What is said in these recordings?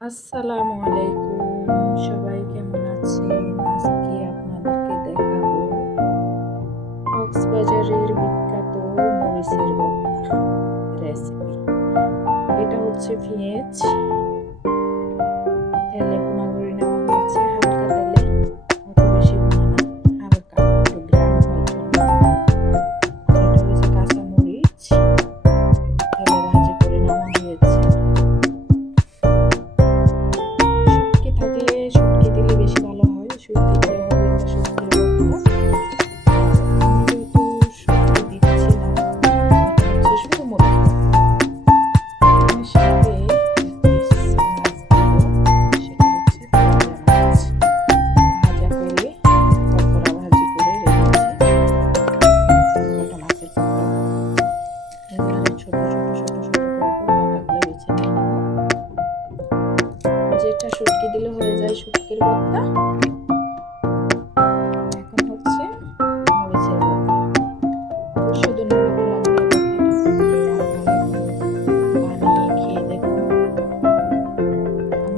আসসালামু আলাইকুম। সবাই কেমন আছেন? আজকে আপনাদেরকে দেখাবো কক্সবাজারের বিখ্যাত মরিচের ভর্তা রেসিপি। এটা হচ্ছে পেঁয়াজ তেলে ভুনা করে নেওয়া হয়েছে, হালকা তেলে, অত বেশি ভুনা না, হালকা একটু ব্রাউন হওয়ার জন্য। আর এটা হচ্ছে কাঁচা মরিচ তেলে ভাজি করে নেওয়া হয়েছে। শুটকি থাকলে শুটকি দিলে বেশি ভালো হয়, শুটকি দিলে হবে একটা শুটকির ভর্তা। আমি যেহেতু শুটকি দিচ্ছি না, এটা হচ্ছে শুধু মরিচ ভর্তা। এর সাথে এক পিস মাছ দিব, সেটা হচ্ছে তেলাপিয়া মাছ, ভাজা করে কড়কড়া ভাজি করে রেখেছি। কটা মাছের টুকরা এগুলো ছোট ছোট ছোট ছোট করবো, কাঁটাগুলো বেছে নিয়ে নেব। যেটা শুটকি দিলে হয়ে যায় শুটকির ভর্তা। এখন হচ্ছে মরিচের ভর্তা। অবশ্যই ধন্যবাদ লাগবে ভর্তাটা, আপনারা একবার বানিয়ে খেয়ে দেখুন।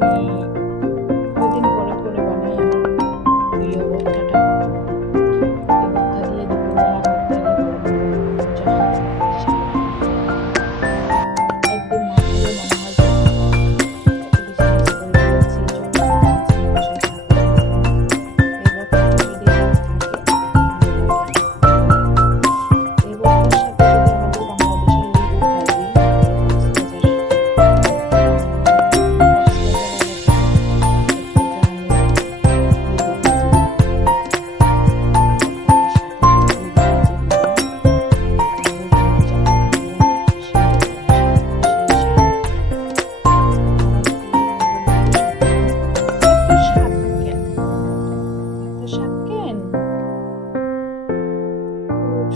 আমি কয়দিন পরে পরে বানাই আমার প্রিয় ভর্তাটা। এই ভর্তা দিয়ে দুপুরবেলা ভাত খেলে গরম গরম মজা একদিন না খেলে মনে হয় যে কত কিছু মিস করে ফেলেছি। ছোট মাছ মাংস থাকলে এই ভর্তাটা যদি থাকে ভালো লাগে। এই ভর্তার সাথে যদি আমাদের বাংলাদেশের লেবু ভাজি, আমাদের কক্সবাজার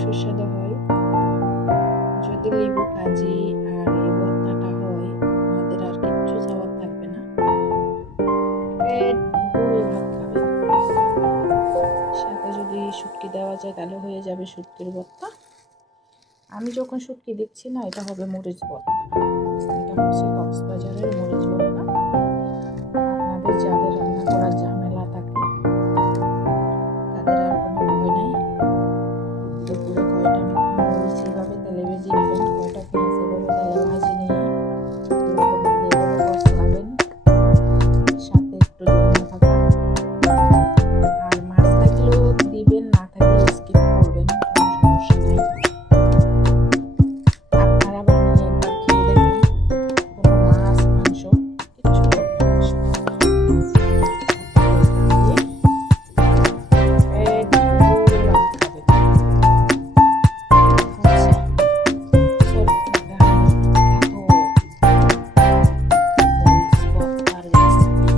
সুস্বাদু হয় যদি লেবু ভাজি আর এই ভর্তাটা হয়। আপনাদের আর কিচ্ছু চাওয়ার থাকবে না, পেট ভরে ভাত খাবেন। সাথে যদি শুটকি দেওয়া যায় তাহলে হয়ে যাবে শুটকির ভর্তা। আমি যখন শুটকি দিচ্ছি না, এটা হবে মরিচ ভর্তা। এটা হচ্ছে কক্সবাজারের মরিচ ভর্তা। আপনাদের যাদের রান্না করার ঝামেলা থাকে তাদের আর কোনো ভয় নাই। দুপুরে কয়টা মরিচ এভাবে তেলে ভেজে নেবেন, কয়টা পেঁয়াজ এভাবে তেলে ভাজি নিয়ে এরকম এভাবে কষলাবেন, সাথে একটু ধনিয়া পাতা। আর মাছ থাকলেও দিবেন, না থাকলেও স্কিপ করবেন, কোনো সমস্যা নাই। আপনারা বানিয়ে একবার খেয়ে দেখুন, কোনো মাছ মাংস কিচ্ছু লাগবে না এর সাথে। আপনারা এটা দিয়ে পেট ভরে ভাত খাবেন। হচ্ছে চট্টগ্রামের বিখ্যাত মরিচ ভর্তার রেসিপি।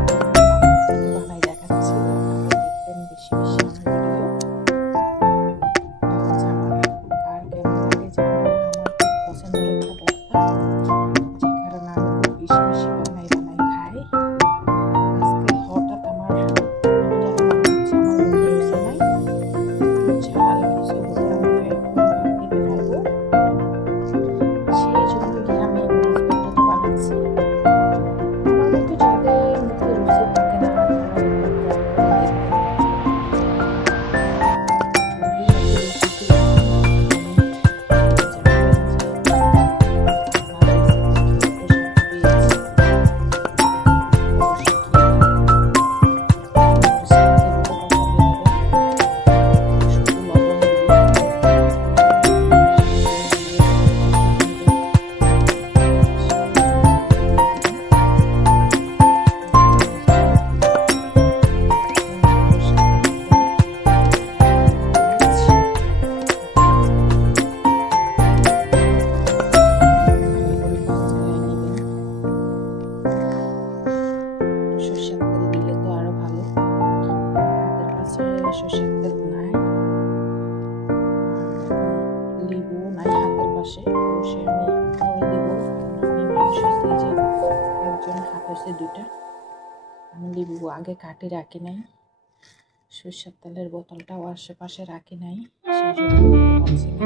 আপনাদের জন্য আমি বানাই দেখাচ্ছি, আপনারা দেখবেন বেশি বেশি আমার ভিডিও। এটা হচ্ছে আমার, কার কেমন লাগে জানি না, আমার খুব পছন্দের একটা ভর্তা, যে কারণে আমি খুব বেশি বেশি বানাই বানাই খাই। আজকে হঠাৎ আমার কেন জানি মনে হচ্ছে আমার মুখে রুচি নাই, একটু ঝাল কিছু হলে আমি পেট ভরে ভাত খেতে পারবো। সেই জন্য গিয়ে আমি এই মরিচ ভর্তাটা বানাচ্ছি। আমার মতো যাদের মুখে রুচি থাকে না তারা একবার ট্রাই করে দেখবেন। যদি মুখে রুচি ফিরে পান কমেন্ট করে জানাবেন যে আপনার রেসিপি খেয়ে প্রশংসা পেয়েছি। অবশ্যই খেয়ে দেখবেন। মরিচটা এভাবে কষাতে নেবেন, শুধু লবণ দিয়ে নাড়িয়ে নাড়িয়ে এভাবে কষাতে নেবেন। সাথে ধনিয়া পাতা দিয়ে দিবেন। এভাবে নেড়ে চেড়ে কষাতে থাকবেন। পেঁয়াজ ভালো করে কষায় নেবেন। একটু সরষের তেল দিলে তো আরো ভালো। আমার হাতের কাছে সরষের তেল নাই, আর এখন লেবু নাই হাতের পাশে, অবশ্যই আমি পরে দিব, কারণ আমি মানুষ হয়েছি যে একজন, হাত হয়েছে দুইটা। আমি লেবু আগে কাটে রাখি নাই, সরষের তেলের বোতলটাও আশেপাশে রাখি নাই, সেই জন্য দিতে পারছি না।